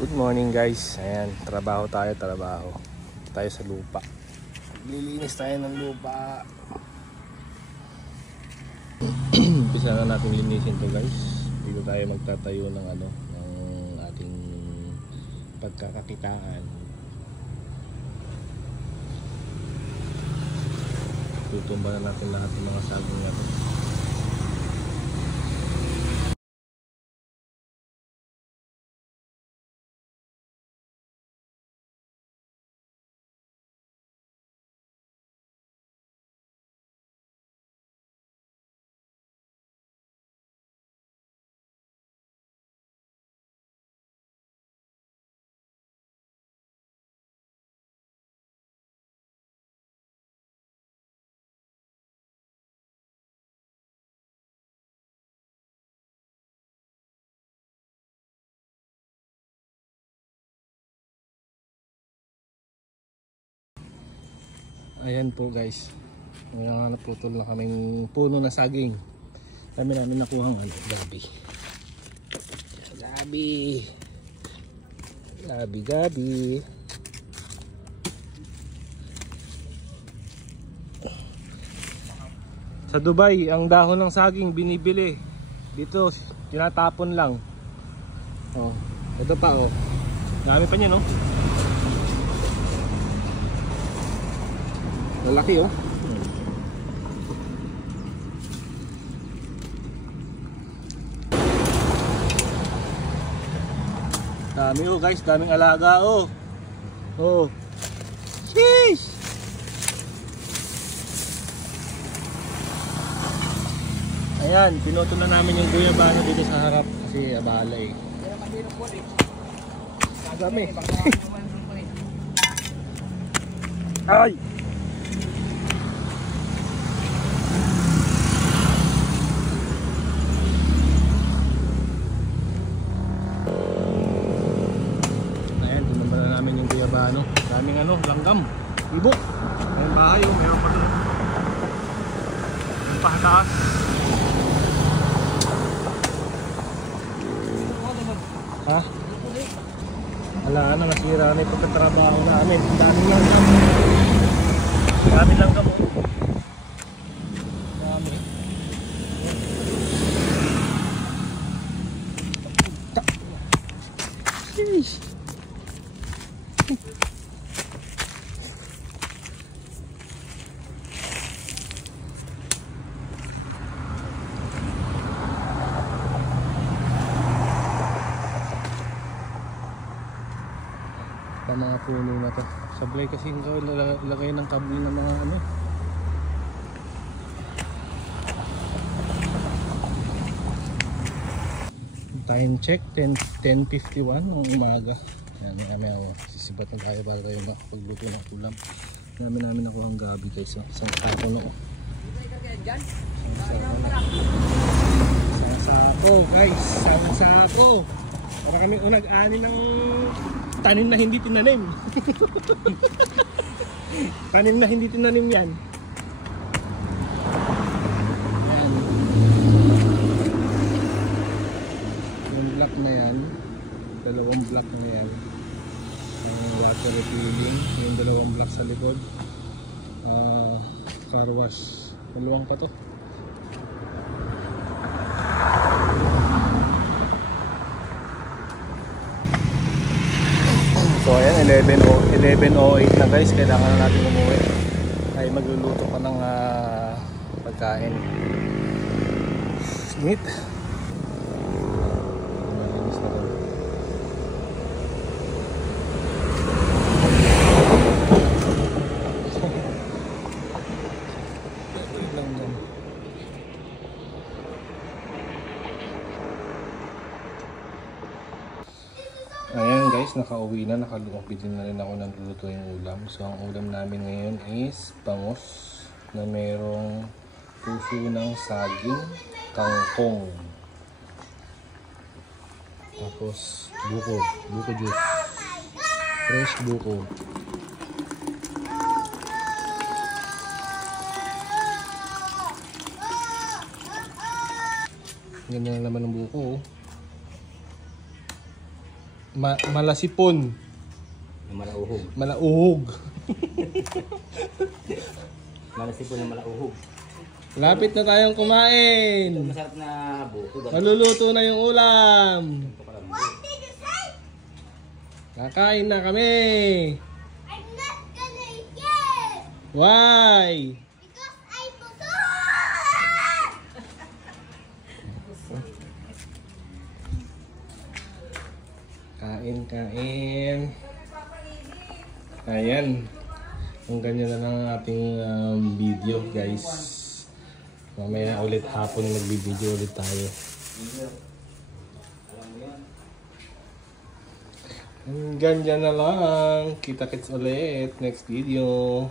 Good morning guys. Ayan, trabaho tayo. Tayo sa lupa. Lilinis tayo ng lupa. Umpisa na natin linisin to guys. Dito tayo magtatayo ng ng ating pagkakakitaan. Tutumba na natin lahat ng mga saging natin. Ayan po guys, may naputol na kaming puno na saging. Kami namin nakuha ng gabi. Sa Dubai, ang dahon ng saging binibili. Dito, tinatapon lang. Oh, ito pa oh. Dami pa niya no? Lalaki oh. Dami oh guys, daming alaga oh. Oh. Sheesh. Ayan, pinutol na namin yung guyabano dito sa harap kasi abala eh. Dami. Ay. Daming langgam, ibok. May bahay oh, mayroon pa doon. May pahataas. Ha? Wala na, nasira na yung pagkatrabaho namin. Daming langgam. Daming langgam oh. Dami. Sheesh. Mga puno na to. Sablay kasi ilagay ng kable ng mga Time check 10:51 ng umaga. May sisibat ng tayo para tayo makapagluto ng ulam. Namin ako ang gabi guys. Isang sako na oh. Isang sako guys. Isang sako. Para kami unag-ani ng tanim na hindi tinanim. Tanim na hindi tinanim yan. Ayan. Yung block na yan, dalawang block na yan, water refilling. Yung dalawang block sa likod, car wash. Maluwang pa to. So ayan, 11:08 na guys, kailangan na natin umuwi. Ay magluluto pa ng pagkain. Meat. Ayan guys, nakauwi na, nakalumpidin na rin ako ng luluto yung ulam. So ang ulam namin ngayon is bangus na merong puso ng saging, kangkong, tapos buko juice, fresh buko. Ganyan lang naman ng buko oh. Malasipon. Malauhog. Malauhog. Malasipon na malauhog. Lapit na tayong kumain. Masarap na buko. Maluluto na yung ulam. What did you say? Kakain na kami. I'm not gonna eat. Why? Because I forgot. Kain. Ayan. Kung ganyan na lang ang ating video, guys. Mamaya ulit hapon magbibideo ulit tayo. Ganyan na lang. Kita-kits ulit next video.